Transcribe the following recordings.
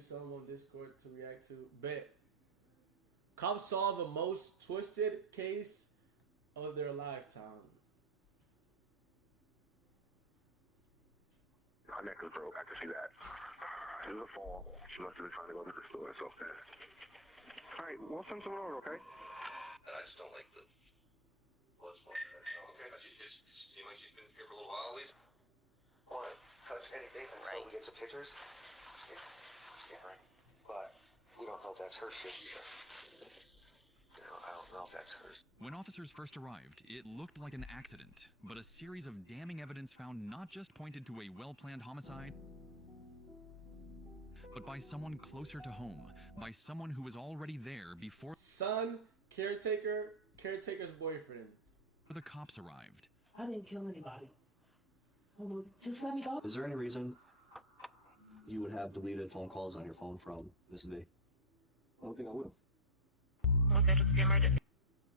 you some on Discord to react to. Bet. Cops solve the most twisted case of their lifetime. My neck was broke. I can see that. She was a fall. She must have been trying to go to the store so fast. All right, we'll send someone over, okay? I just don't like the blood sport. Okay. Does she seem like she's been here for a little while at least? Want to touch anything until we get some pictures? Yeah, right. But we don't know if that's her shit either. You know, I don't know if that's hers. When officers first arrived, it looked like an accident, but a series of damning evidence found not just pointed to a well-planned homicide, but by someone closer to home, by someone who was already there before Son, caretaker's boyfriend. the cops arrived. I didn't kill anybody. Just let me go. Is there any reason you would have deleted phone calls on your phone from Miss V? I don't think I would have.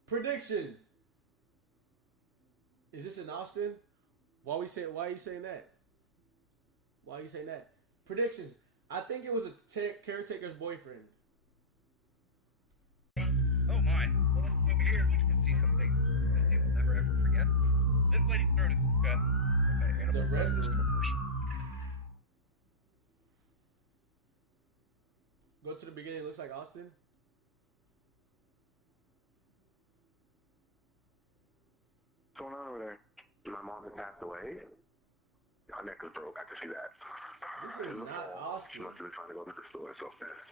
Prediction. Is this in Austin? Why are you saying that? Why are you saying that? Prediction. I think it was a caretaker's boyfriend. Oh my. Over here, you can see something that they will never ever forget. This lady's throat is cut. Okay, The animal red does this to a room. person. Go to the beginning. It looks like Austin. What's going on over there? My mom had passed away. My neck was broke. I can see that. This She is was a not fall. She Austin. must have been trying to go to the store so fast.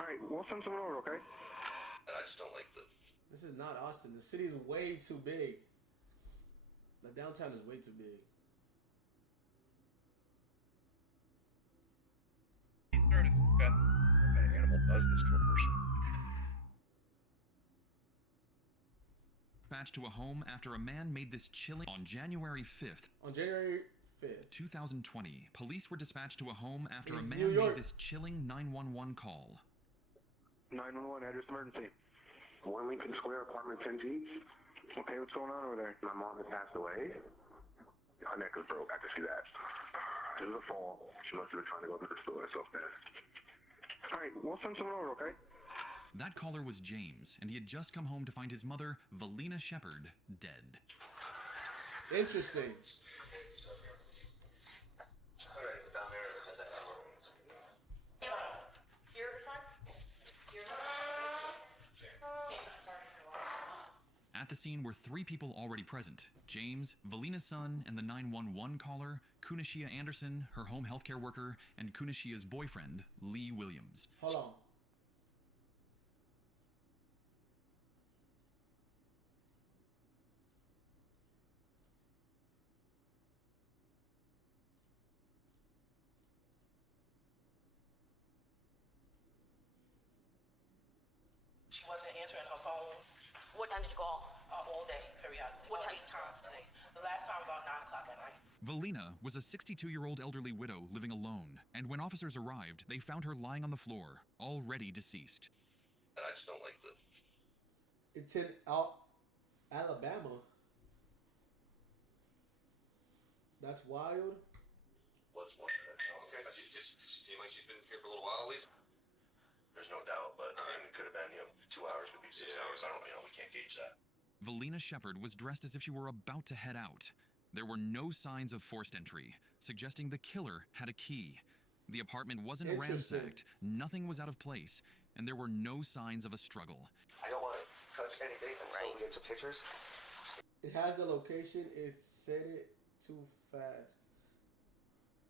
All right, we'll send someone over, okay? I just don't like the This is not Austin. The city is way too big. The downtown is way too big. His throat is cut. What kind of animal does this to a person? Dispatched to a home after a man made this chilling. On January 5th, On January 5th. 2020, police were dispatched to a home after a It's man New York. made this chilling 911 call. 911, address emergency. 1 Lincoln Square, apartment 10G. Okay, what's going on over there? My mom had passed away. Her neck was broke. I can see that. She was a fall. She must have been trying to go to the store so fast. All right, we'll send someone over, okay? That caller was James, and he had just come home to find his mother, Valina Shepard, dead. Interesting. Your son? Your son? At the scene were 3 people already present: James, Valina's son, and the 911 caller, Kunishia Anderson, her home healthcare worker, and Kunishia's boyfriend, Lee Williams. Hold on. She wasn't answering her phone What time did you call? all day, periodically. What About time? 8 times today. The last time about 9 o'clock at night. Valina was a 62-year-old elderly widow living alone, and when officers arrived, they found her lying on the floor, already deceased. I just don't like the It's in Alabama. That's wild. blood sport. Okay. Does she seem like she's been here for a little while at least? There's no doubt, but I mean, it could have been, 2 hours, could be 6 hours. I don't, we can't gauge that. Valina Shepard was dressed as if she were about to head out. There were no signs of forced entry, suggesting the killer had a key. The apartment wasn't Interesting. ransacked, nothing was out of place, and there were no signs of a struggle. I don't want to touch anything until we get some pictures. It has the location. It said it too fast.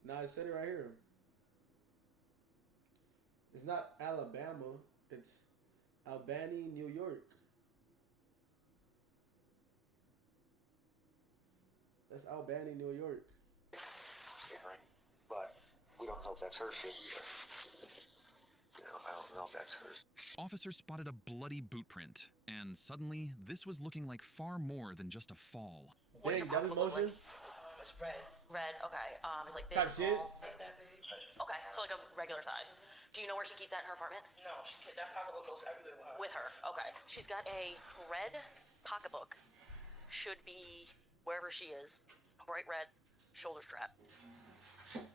Nah, it said it right here. It's not Alabama. It's Albany, New York. That's Albany, New York. Yeah, right. But we don't know if that's her shit either. I don't know if that's hers. Officers spotted a bloody boot print, and suddenly, this was looking like far more than just a fall. What does Dang, your that pocketbook look motion. like? It's red. Red, okay. It's like big, Type shit. small. Not that big. Okay, so like a regular size. Do you know where she keeps that in her apartment? No, that pocketbook goes everywhere with her. With her, okay. She's got a red pocketbook. Should be wherever she is. Bright red shoulder strap.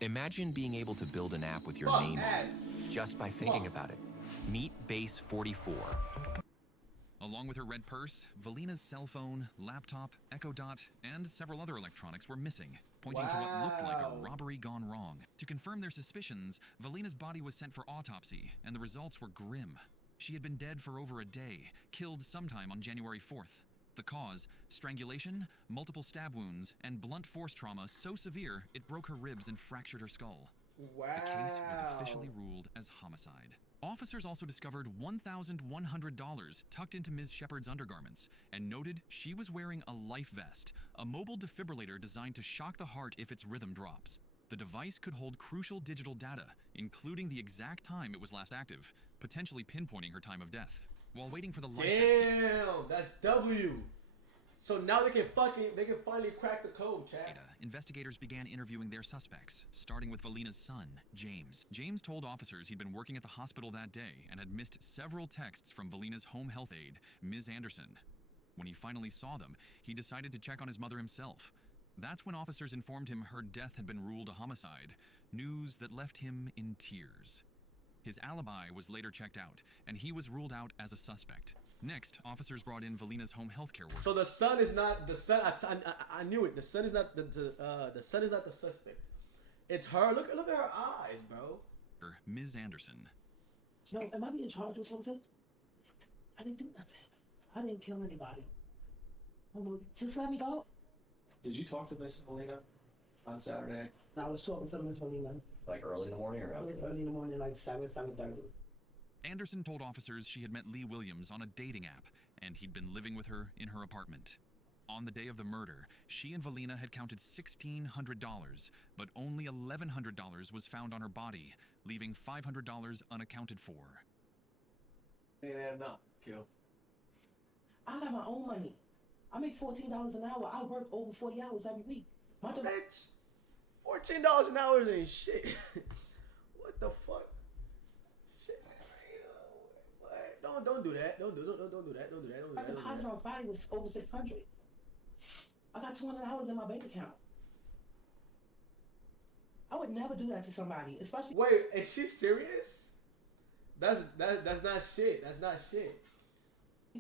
Imagine being able to build an app with your Fuck name on ads. it, just by thinking about it. Meet Base 44. Along with her red purse, Valina's cell phone, laptop, Echo Dot, and several other electronics were missing, pointing to what looked like a Wow. robbery gone wrong. To confirm their suspicions, Valina's body was sent for autopsy, and the results were grim. She had been dead for over a day, killed sometime on January 4th. The cause, strangulation, multiple stab wounds, and blunt force trauma so severe it broke her ribs and fractured her skull. Wow. The case was officially ruled as homicide. Officers also discovered $1,100 tucked into Ms. Shepard's undergarments and noted she was wearing a life vest, a mobile defibrillator designed to shock the heart if its rhythm drops. The device could hold crucial digital data, including the exact time it was last active, potentially pinpointing her time of death. While waiting for the life vest Damn, that's W. So now they can finally crack the code, Chad. data, investigators began interviewing their suspects, starting with Valina's son, James. James told officers he'd been working at the hospital that day and had missed several texts from Valina's home health aide, Ms. Anderson. When he finally saw them, he decided to check on his mother himself. That's when officers informed him her death had been ruled a homicide, news that left him in tears. His alibi was later checked out, and he was ruled out as a suspect. Next, officers brought in Valina's home healthcare worker. So the son is not the son. I knew it. The son is not the son is not the suspect. It's her. Look at her eyes, bro. Ms. Anderson. Yo, am I being charged with something? I didn't do nothing. I didn't kill anybody. Just let me go. Did you talk to Miss Melina on Saturday? I was talking to Miss Molina. Like early in the morning or It was after? early in the morning, like 7:30. Anderson told officers she had met Lee Williams on a dating app, and he'd been living with her in her apartment. On the day of the murder, she and Valina had counted $1,600, but only $1,100 was found on her body, leaving $500 unaccounted for. Yeah, no, Q. I got my own money. I make $14 an hour. I work over 40 hours every week. My job- Bitch, $14 an hour ain't shit. What the fuck? Shit. What? Don't do that. Don't do that. Don't do that. Don't do that. my deposit on Friday was over 600. I got $200 in my bank account. I would never do that to somebody, especially. Wait, is she serious? That's not shit. That's not shit.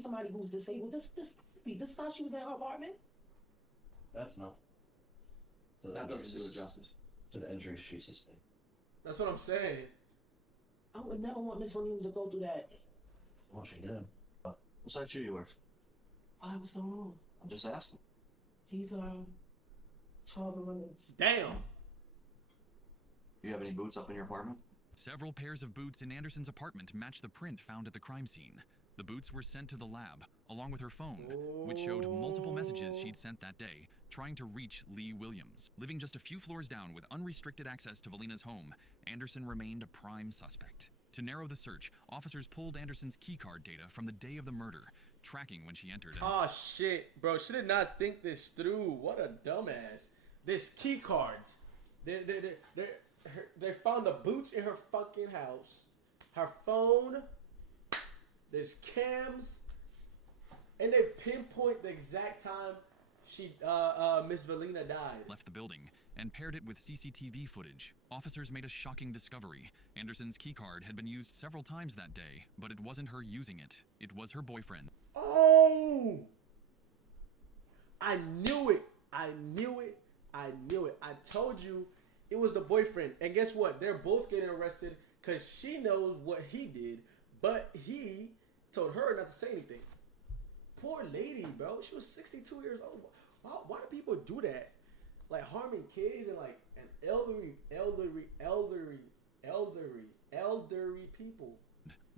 Somebody who's disabled. This time she was in her apartment. That's nothing. To That doesn't do with justice. To the injuries she sustained. That's what I'm saying. I would never want Miss Molina to go through that. Well, she did. What side shoe you wear? I was so wrong. I'm just asking. These are 12 women's. Damn. Do you have any boots up in your apartment? Several pairs of boots in Anderson's apartment matched the print found at the crime scene. The boots were sent to the lab, along with her phone, which showed multiple messages she'd sent that day, trying to reach Lee Williams. Living just a few floors down with unrestricted access to Valina's home, Anderson remained a prime suspect. To narrow the search, officers pulled Anderson's keycard data from the day of the murder, tracking when she entered. Oh shit, bro! She did not think this through. What a dumbass. This key cards. They found the boots in her fucking house, her phone. There's cams, and they pinpoint the exact time she Miss Valina died. Left the building and paired it with CCTV footage. Officers made a shocking discovery. Anderson's keycard had been used several times that day, but it wasn't her using it. It was her boyfriend. Oh! I knew it. I knew it. I knew it. I told you it was the boyfriend. And guess what? They're both getting arrested because she knows what he did, but he told her not to say anything. Poor lady, bro. She was 62 years old. Why do people do that? Like harming kids and like an elderly people.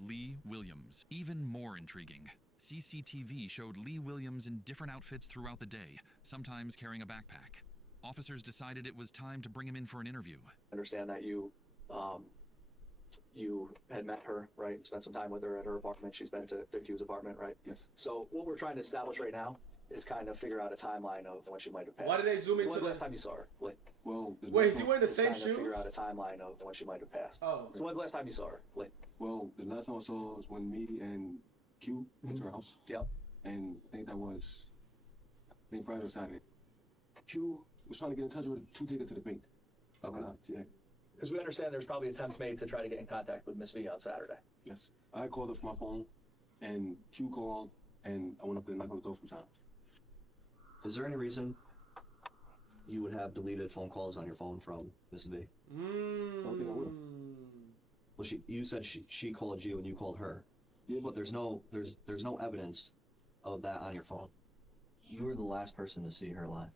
Lee Williams. Even more intriguing. CCTV showed Lee Williams in different outfits throughout the day, sometimes carrying a backpack. Officers decided it was time to bring him in for an interview. I understand that you had met her, right? Spent some time with her at her apartment. She's been to Q's apartment, right? Yes. So what we're trying to establish right now is kind of figure out a timeline of when she might have passed. Why did they zoom So into when's the the... last time you saw her? Like, Well, Wait, is he wearing the same kind of shoes? figure out a timeline of when she might have passed. Oh. So when's the last time you saw her? Like, well, the last time I saw was when me and Q went to her house. Yep. And I think that was, Friday or Saturday. Q was trying to get in touch with her to take her to the bank. Okay. Yeah. Because we understand there's probably attempts made to try to get in contact with Miss V on Saturday. Yes. I called her from my phone, and Q called, and I went up there and knocked on the door a few times. Is there any reason you would have deleted phone calls on your phone from Miss V? I don't think I would have. Well, you said she called you and you called her. Yeah, But there's no evidence of that on your phone. You were the last person to see her live.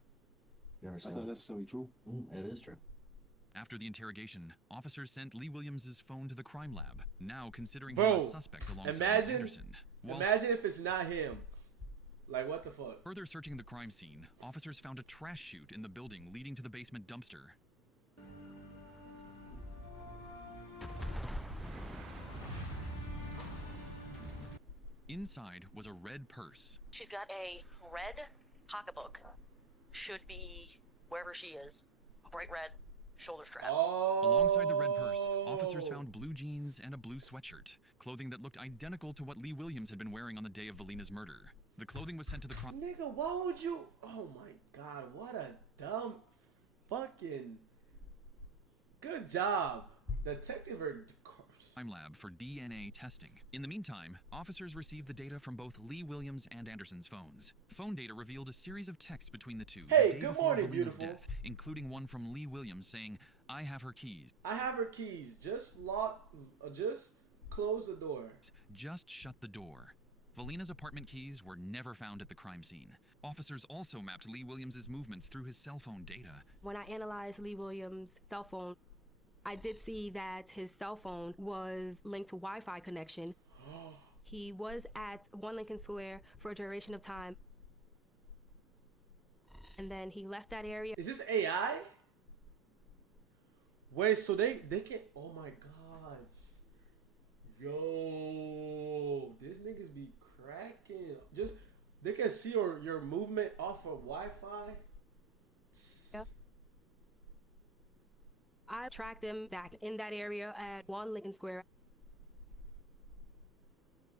You that's understand? not necessarily true. It is true. After the interrogation, officers sent Lee Williams' phone to the crime lab, now considering Bro, him a suspect alongside imagine- Anderson. While Imagine if it's not him. Like, what the fuck? further searching the crime scene, officers found a trash chute in the building leading to the basement dumpster. Inside was a red purse. She's got a red pocketbook. Should be wherever she is. Bright red shoulder strap. Alongside the red purse, officers found blue jeans and a blue sweatshirt, clothing that looked identical to what Lee Williams had been wearing on the day of Valina's murder. The clothing was sent to the crime. Nigga, why would you? Oh my god, what a dumb fucking. Good job, detective or. Crime lab for DNA testing. In the meantime, officers received the data from both Lee Williams and Anderson's phones. Phone data revealed a series of texts between the two Hey, the day good before morning, Valina's beautiful. death, including one from Lee Williams saying, "I have her keys. I have her keys. Just close the door. Just shut the door." Valina's apartment keys were never found at the crime scene. Officers also mapped Lee Williams' movements through his cell phone data. When I analyzed Lee Williams' cell phone, I did see that his cell phone was linked to Wi-Fi connection. He was at 1 Lincoln Square for a duration of time. And then he left that area. Is this AI? Wait, so they can. Oh my god. Yo, these niggas be cracking. Just they can see your movement off of Wi-Fi. Yep. I tracked him back in that area at 1 Lincoln Square.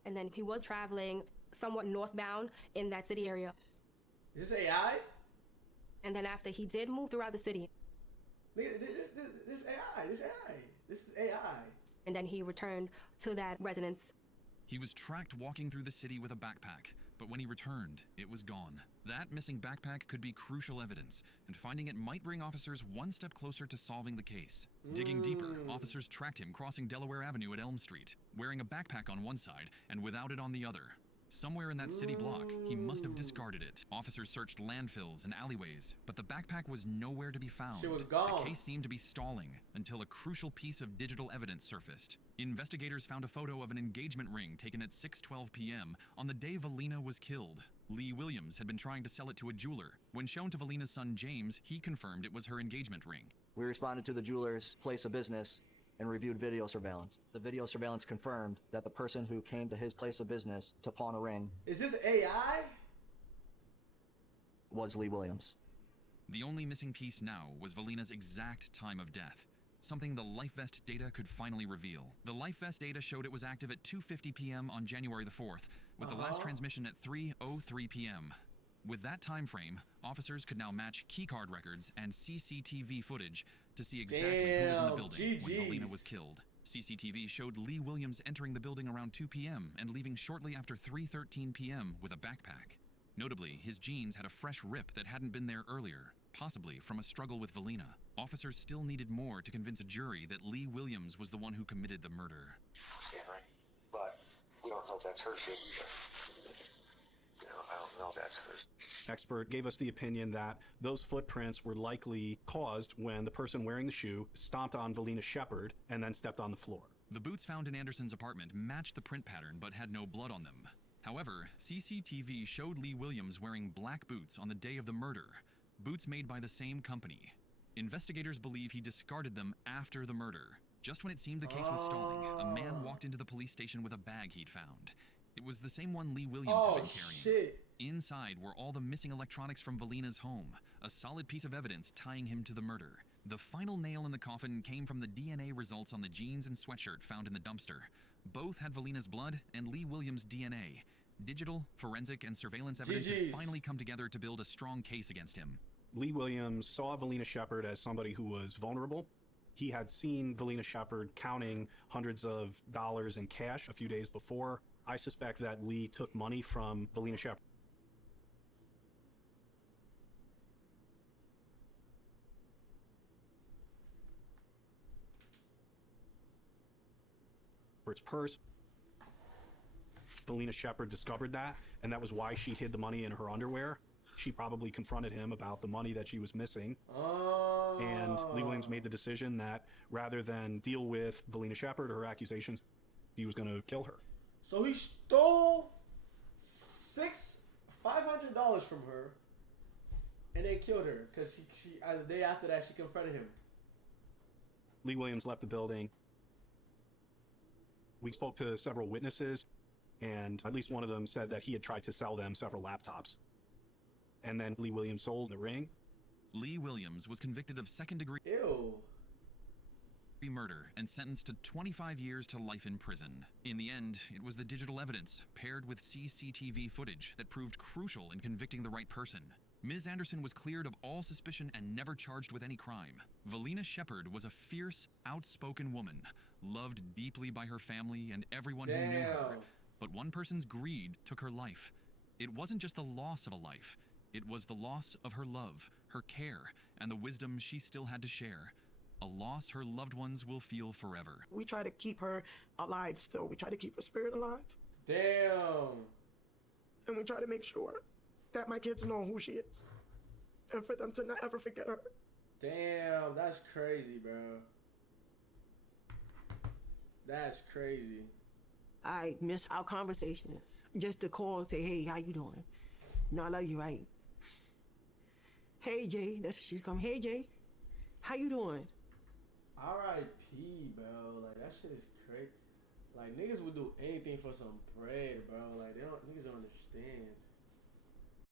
And then he was traveling somewhat northbound in that city area. Is this AI? And then after he did move throughout the city. Nigga, this AI. This is AI. And then he returned to that residence. He was tracked walking through the city with a backpack, but when he returned, it was gone. That missing backpack could be crucial evidence, and finding it might bring officers one step closer to solving the case. Digging deeper, officers tracked him crossing Delaware Avenue at Elm Street, wearing a backpack on one side and without it on the other. Somewhere in that city block, he must have discarded it. Officers searched landfills and alleyways, but the backpack was nowhere to be found. Shit was gone. The case seemed to be stalling until a crucial piece of digital evidence surfaced. Investigators found a photo of an engagement ring taken at 6:12 p.m. on the day Valina was killed. Lee Williams had been trying to sell it to a jeweler. When shown to Valina's son James, he confirmed it was her engagement ring. We responded to the jeweler's place of business and reviewed video surveillance. The video surveillance confirmed that the person who came to his place of business to pawn a ring Is this AI? was Lee Williams. The only missing piece now was Valina's exact time of death, something the life vest data could finally reveal. The life vest data showed it was active at 2:50 p.m. on January the 4th, with the last transmission at 3:03 p.m. With that time frame, officers could now match keycard records and CCTV footage to see exactly who was in the building when Valina was killed. CCTV showed Lee Williams entering the building around 2 p.m. and leaving shortly after 3:13 p.m. with a backpack. Notably, his jeans had a fresh rip that hadn't been there earlier, possibly from a struggle with Valina. Officers still needed more to convince a jury that Lee Williams was the one who committed the murder. Yeah, right. But we don't know if that's her shit either. You know, I don't know if that's hers. Expert gave us the opinion that those footprints were likely caused when the person wearing the shoe stomped on Valina Shepard and then stepped on the floor. The boots found in Anderson's apartment matched the print pattern but had no blood on them. However, CCTV showed Lee Williams wearing black boots on the day of the murder, boots made by the same company. Investigators believe he discarded them after the murder. Just when it seemed the case was stalling, a man walked into the police station with a bag he'd found. It was the same one Lee Williams had been carrying. Shit. Inside were all the missing electronics from Valina's home, a solid piece of evidence tying him to the murder. The final nail in the coffin came from the DNA results on the jeans and sweatshirt found in the dumpster. Both had Valina's blood and Lee Williams' DNA. Digital, forensic, and surveillance evidence had finally come together to build a strong case against him. Lee Williams saw Valina Shepard as somebody who was vulnerable. He had seen Valina Shepard counting hundreds of dollars in cash a few days before. I suspect that Lee took money from Valina Shepard's purse. Valina Shepard discovered that, and that was why she hid the money in her underwear. She probably confronted him about the money that she was missing. Oh. And Lee Williams made the decision that rather than deal with Valina Shepard or her accusations, he was going to kill her. So he stole $500 from her and then killed her because she the day after that she confronted him. Lee Williams left the building. We spoke to several witnesses, and at least one of them said that he had tried to sell them several laptops. And then Lee Williams sold the ring. Lee Williams was convicted of second-degree murder and sentenced to 25 years to life in prison. In the end, it was the digital evidence, paired with CCTV footage, that proved crucial in convicting the right person. Ms. Anderson was cleared of all suspicion and never charged with any crime. Valina Shepard was a fierce, outspoken woman, loved deeply by her family and everyone who knew her. But one person's greed took her life. It wasn't just the loss of a life. It was the loss of her love, her care, and the wisdom she still had to share. A loss her loved ones will feel forever. We try to keep her alive still. We try to keep her spirit alive. Damn. And we try to make sure that my kids know who she is. And for them to not ever forget her. Damn, that's crazy, bro. That's crazy. I miss our conversations. Just to call and say, hey, how you doing? No, I love you, right? Hey, Jay. That's she come. Hey, Jay. How you doing? R.I.P., bro. Like, that shit is crazy. Like, niggas would do anything for some bread, bro. Like, niggas don't understand.